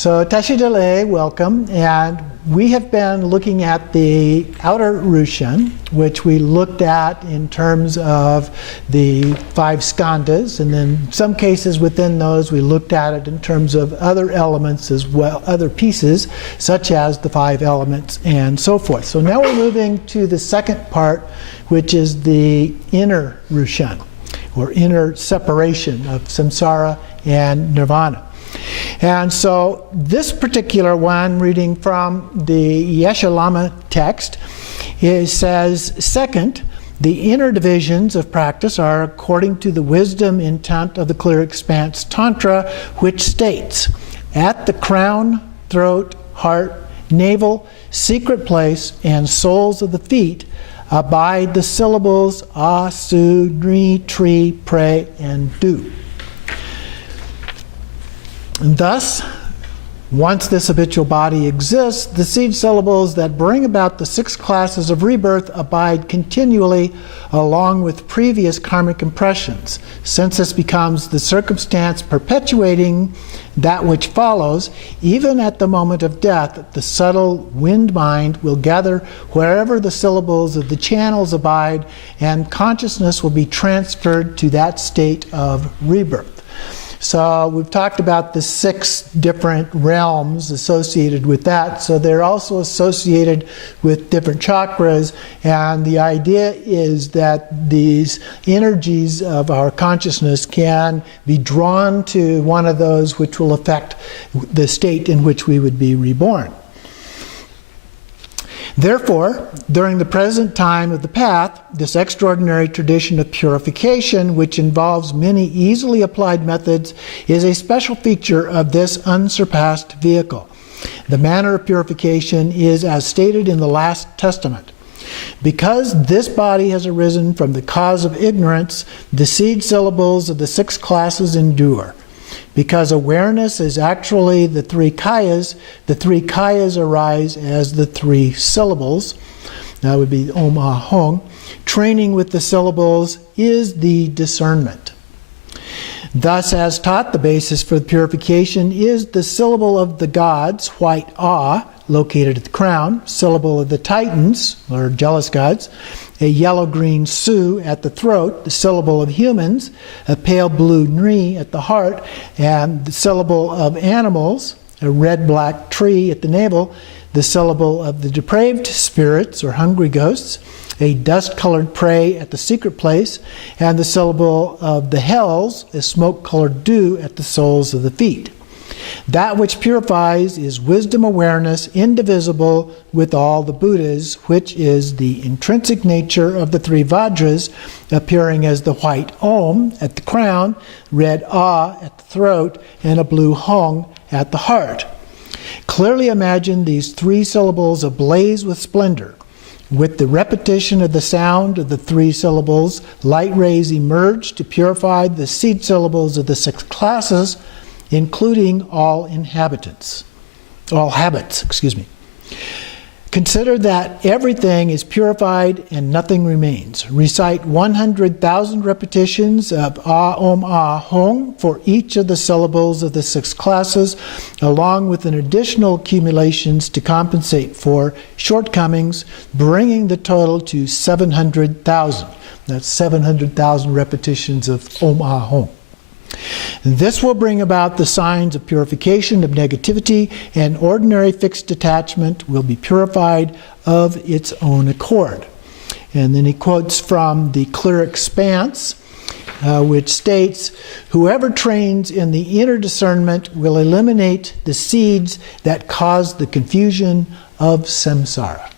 So Tashidale, welcome, and we have been looking at the outer Rushen, which we looked at in terms of the 5 skandhas, and then some cases within those we looked at it in terms of other elements as well, other pieces, such as the 5 elements and so forth. So now we're moving to the second part, which is the inner Rushen, or inner separation of samsara and nirvana. And so this particular one, reading from the Yeshe Lama text, it says, second, the inner divisions of practice are according to the wisdom intent of the Clear Expanse Tantra, which states, at the crown, throat, heart, navel, secret place, and soles of the feet abide the syllables a, su, dri, tri, pre, and du. And thus, once this habitual body exists, the seed syllables that bring about the 6 classes of rebirth abide continually along with previous karmic impressions, since this becomes the circumstance perpetuating that which follows. Even at the moment of death, the subtle wind mind will gather wherever the syllables of the channels abide, and consciousness will be transferred to that state of rebirth. So we've talked about the 6 different realms associated with that. So they're also associated with different chakras. And the idea is that these energies of our consciousness can be drawn to one of those, which will affect the state in which we would be reborn. Therefore, during the present time of the path, this extraordinary tradition of purification, which involves many easily applied methods, is a special feature of this unsurpassed vehicle. The manner of purification is as stated in the Last Testament. Because this body has arisen from the cause of ignorance, the seed syllables of the 6 classes endure. Because awareness is actually the 3 kayas arise as the 3 syllables. That would be Om Ah Hong. Training with the syllables is the discernment. Thus, as taught, the basis for the purification is the syllable of the gods, white Ah, located at the crown, syllable of the Titans, or jealous gods, a yellow-green Su at the throat, the syllable of humans, a pale blue Nri at the heart, and the syllable of animals, a red-black tree at the navel, the syllable of the depraved spirits or hungry ghosts, a dust-colored prey at the secret place, and the syllable of the hells, a smoke-colored dew at the soles of the feet. That which purifies is wisdom awareness, indivisible with all the Buddhas, which is the intrinsic nature of the 3 vajras, appearing as the white Om at the crown, red Ah at the throat, and a blue Hong at the heart. Clearly imagine these 3 syllables ablaze with splendor. With the repetition of the sound of the 3 syllables, light rays emerge to purify the seed syllables of the 6 classes, including all habits. Consider that everything is purified and nothing remains. Recite 100,000 repetitions of Ah Om Ah Hong for each of the syllables of the 6 classes, along with an additional accumulations to compensate for shortcomings, bringing the total to 700,000. That's 700,000 repetitions of Om Ah Hong. This will bring about the signs of purification of negativity, and ordinary fixed attachment will be purified of its own accord. And then he quotes from the Clear Expanse, which states, whoever trains in the inner discernment will eliminate the seeds that cause the confusion of samsara.